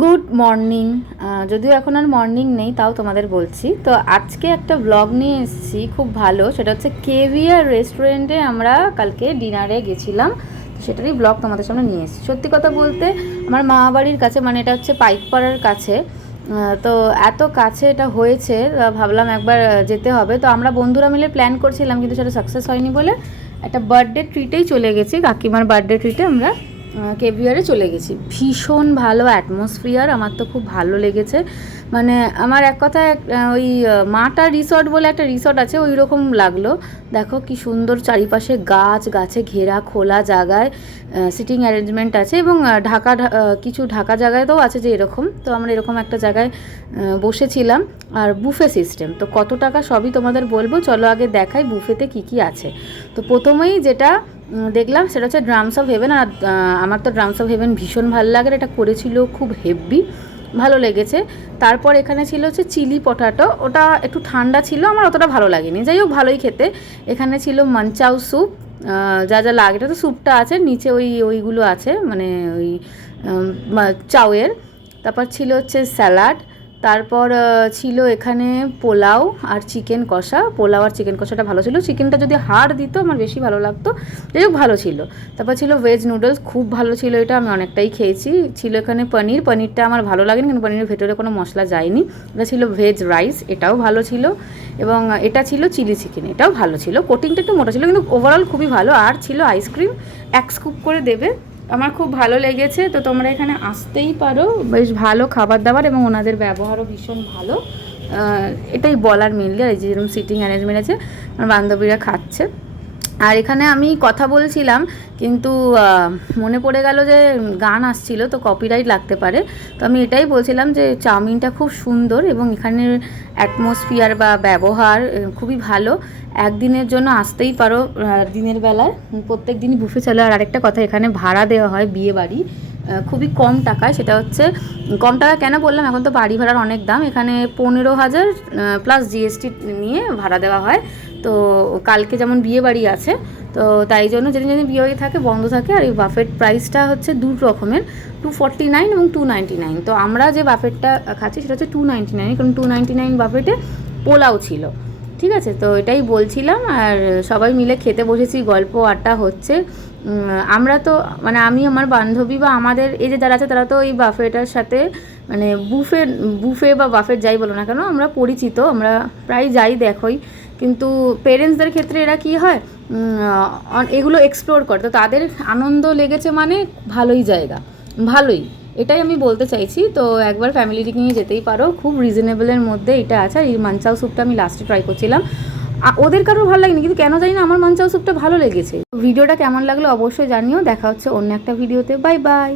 Good morning. যদিও এখন আর morning নেই, তাও তোমাদের বলছি। তো আজকে একটা ব্লগ নিয়ে এসেছি খুব ভালো, সেটা হচ্ছে কেভিআর রেস্টুরেন্টে আমরা কালকে ডিনারে গেছিলাম, তো সেটারই ব্লগ তোমাদের সামনে নিয়ে এসেছি। সত্যি কথা বলতে আমার মা বাড়ির কাছে, মানে এটা হচ্ছে পাইকপাড়ার কাছে, তো এত কাছে এটা হয়েছে, ভাবলাম একবার যেতে হবে। তো আমরা বন্ধুরা মিলে প্ল্যান করছিলাম, কিন্তু সেটা সাকসেস হয়নি বলে একটা বার্থডে ট্রিটেই চলে গেছি। কাকিমার বার্থডে ট্রিটে আমরা কেভিআরে চলে গেছি। ভীষণ ভালো অ্যাটমসফিয়ার, আমার তো খুব ভালো লেগেছে। মানে আমার এক কথায় ওই মাটা রিসর্ট বলে একটা রিসর্ট আছে, ওই রকম লাগলো। দেখো কি সুন্দর চারিপাশে গাছে ঘেরা খোলা জায়গায় সিটিং অ্যারেঞ্জমেন্ট আছে, এবং কিছু ঢাকা জায়গায়তেও আছে যে এরকম। তো আমরা এরকম একটা জায়গায় বসেছিলাম, আর বুফে সিস্টেম। তো কত টাকা সবই তোমাদের বলবো, চলো আগে দেখাই বুফেতে কি কি আছে। তো প্রথমেই যেটা দেখলাম সেটা হচ্ছে ড্রামস অফ হেভেন। আর আমার তো ড্রামস অফ হেভেন ভীষণ ভালো লাগে, এটা করেছিল খুব হেভি, ভালো লেগেছে। তারপর এখানে ছিল হচ্ছে চিলি পটাটো, ওটা একটু ঠান্ডা ছিল, আমার অতটা ভালো লাগেনি, যাই হোক ভালোই খেতে। এখানে ছিল মানচাও স্যুপ, যা যা লাগে, এটা তো স্যুপটা আছে, নিচে ওইগুলো আছে, মানে ওই চাউয়ের। তারপর ছিল হচ্ছে স্যালাড। তারপর ছিল এখানে পোলাও আর চিকেন কষা। পোলাও আর চিকেন কষাটা ভালো ছিল, চিকেনটা যদি হাড় দিত আমার বেশি ভালো লাগতো, যাই হোক ভালো ছিল। তারপর ছিল ভেজ নুডলস, খুব ভালো ছিল, এটা আমি অনেকটাই খেয়েছি। ছিল এখানে পনিরটা আমার ভালো লাগেনি, কিন্তু পনিরের ভেতরে কোনো মশলা যায়নি। এটা ছিল ভেজ রাইস, এটাও ভালো ছিল। এবং এটা ছিল চিলি চিকেন, এটাও ভালো ছিল। কোটিংটা একটু মোটা ছিল, কিন্তু ওভারঅল খুবই ভালো। আর ছিল আইসক্রিম, 1 স্কুপ করে দেবে, আমার খুব ভালো লেগেছে। তো তোমরা এখানে আসতেই পারো, বেশ ভালো খাবার দাবার, এবং ওনাদের ব্যবহারও ভীষণ ভালো। এটাই বলার মেনলি। আর এই যে যেরকম সিটিং অ্যারেঞ্জমেন্ট আছে, আমার বান্ধবীরা খাচ্ছে। আর এখানে আমি কথা বলছিলাম, কিন্তু মনে পড়ে গেল যে গান আসছিল, তো কপিরাইট লাগতে পারে। তো আমি এটাই বলছিলাম যে চাউমিনটা খুব সুন্দর, এবং এখানের অ্যাটমসফিয়ার বা ব্যবহার খুবই ভালো। একদিনের জন্য আসতেই পারো দিনের বেলায়, প্রত্যেক দিনই বুফে চলে। আর আরেকটা কথা, এখানে ভাড়া দেওয়া হয় বিয়ে বাড়ি খুবই কম টাকায়। সেটা হচ্ছে কম টাকা কেন বললাম, এখন তো বাড়ি ভাড়ার অনেক দাম। এখানে 15,000 প্লাস জিএসটি নিয়ে ভাড়া দেওয়া হয়। তো কালকে যেমন বিয়ে বাড়ি আছে, তো তাই জন্য যেদিন যেদিন বিয়ে বাড়ি থাকে বন্ধ থাকে। আর এই বাফেট প্রাইসটা হচ্ছে 2 রকমের, 249 এবং 299। তো আমরা যে বাফেটটা খাচ্ছি সেটা হচ্ছে 299, কারণ 299 বাফেটে পোলাও ছিল। ঠিক আছে, তো এটাই বলছিলাম। আর সবাই মিলে খেতে বসেছি, গল্প আড্ডা হচ্ছে। আমরা তো মানে আমি, আমার বান্ধবী বা আমাদের এই যে যারা আছে, তারা তো এই বাফেটার সাথে, মানে বুফে বা বাফেট যাই বলো না কেন, আমরা পরিচিত, আমরা প্রায় যাই দেখোই। কিন্তু পেরেন্টসদের ক্ষেত্রে এরা কী হয়, এগুলো এক্সপ্লোর করে, তো তাদের আনন্দ লেগেছে, মানে ভালোই জায়গা, ভালোই, এটাই আমি বলতে চাইছি। তো একবার ফ্যামিলিকে নিয়ে যেতেই পারো, খুব রিজনেবলের মধ্যে এটা আছে। আর এই মানচাও স্যুপটা আমি লাস্টে ট্রাই করছিলাম, ওদের কারোর ভালো লাগেনি, কিন্তু কেন জানি না আমার মানচাও স্যুপটা ভালো লেগেছে। ভিডিওটা কেমন লাগলো অবশ্যই জানিও। দেখা হচ্ছে অন্য একটা ভিডিওতে। Bye bye.